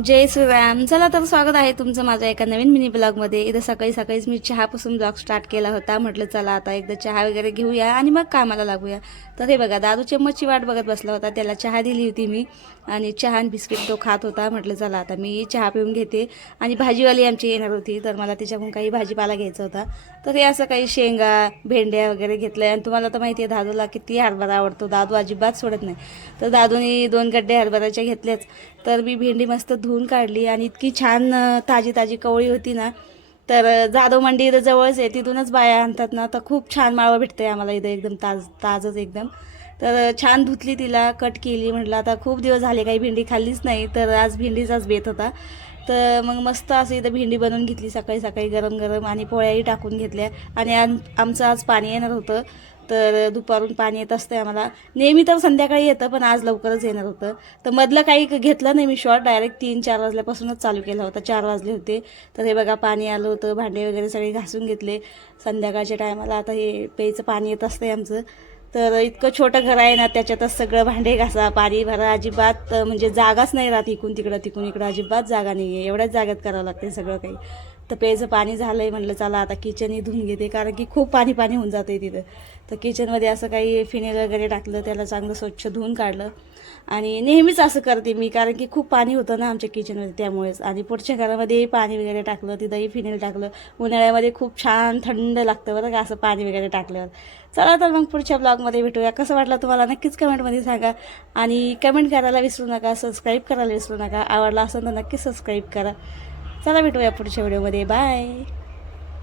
जय श्रीराम. चला तर स्वागत आहे तुमचं माझ्या एका नवीन मिनी ब्लॉगमध्ये. इथं सकाळी सकाळीच मी चहापासून ब्लॉग स्टार्ट केला होता. म्हटलं चला आता एकदा चहा वगैरे घेऊया आणि मग कामाला लागूया. तर हे बघा दादू चम्मचची वाट बघत बसला होता. त्याला चहा दिली होती मी आणि चहा आणि बिस्किट तो खात होता. म्हटलं चला आता मी चहा पिऊन घेते. आणि भाजीवाली आमची येणार होती तर मला तिच्याकडून काही भाजीपाला घ्यायचा होता. तर हे असं काही शेंगा भेंड्या वगैरे घेतलं. आणि तुम्हाला तर माहिती आहे दादूला किती हरभरा आवडतो. दादू अजिबात सोडत नाही. तर दादूनी 2 गड्डे हरभऱ्याच्या घेतलेच. तर मी भेंडी मस्त धुवून काढली आणि इतकी छान ताजी ताजी कवळी होती ना. तर जाधव मंडी इथं जवळच आहे, तिथूनच बाया आणतात ना. तर खूप छान माळवं भेटते आम्हाला इथं, एकदम ताजच एकदम. तर छान धुतली, तिला कट केली. म्हटलं आता खूप दिवस झाले काही भेंडी खाल्लीच नाही, तर आज भेंडीचाच बेत होता. तर मग मस्त असं इथं भेंडी बनवून घेतली सकाळी सकाळी गरम गरम आणि पोळ्याही टाकून घेतल्या. आणि आमचं आज पाणी येणार होतं. तर दुपारून पाणी येत असतं आम्हाला नेहमी, तर संध्याकाळी येतं पण आज लवकरच येणार होतं. तर मधलं काही घेतलं नाही मी शॉर्ट, डायरेक्ट 3-4 वाजल्यापासूनच चालू केला होता. 4 वाजले होते. तर हे बघा पाणी आलं होतं, भांडे वगैरे सगळे घासून घेतले. संध्याकाळच्या टायमाला आता हे प्यायचं पाणी येत असतं आमचं. तर इतकं छोटं घर आहे ना, त्याच्यातच सगळं भांडे घासा पाणी भरा, अजिबात म्हणजे जागाच नाही राहत. इकडून इकडं अजिबात जागा नाही आहे. एवढ्याच जागेत करावं लागते सगळं काही. तर प्यायचं पाणी झालं आहे. म्हटलं चला आता किचनही धुवून घेते, कारण की खूप पाणी पाणी होऊन जातं आहे तिथं. तर किचनमध्ये असं काही फिनेल वगैरे टाकलं, त्याला चांगलं स्वच्छ धुवून काढलं. आणि नेहमीच असं करते मी, कारण की खूप पाणी होतं ना आमच्या किचनमध्ये त्यामुळेच. आणि पुढच्या घरामध्येही पाणी वगैरे टाकलं, तिथंही फिनेल टाकलं. उन्हाळ्यामध्ये खूप छान थंड लागतं बरं का असं पाणी वगैरे टाकल्यावर. चला तर मग पुढच्या ब्लॉगमध्ये भेटूया. कसं वाटलं तुम्हाला नक्कीच कमेंटमध्ये सांगा. आणि कमेंट करायला विसरू नका, सबस्क्राईब करायला विसरू नका. आवडला असेल तर नक्कीच सबस्क्राईब करा. चला भेटूया पुढच्या व्हिडिओमध्ये. बाय.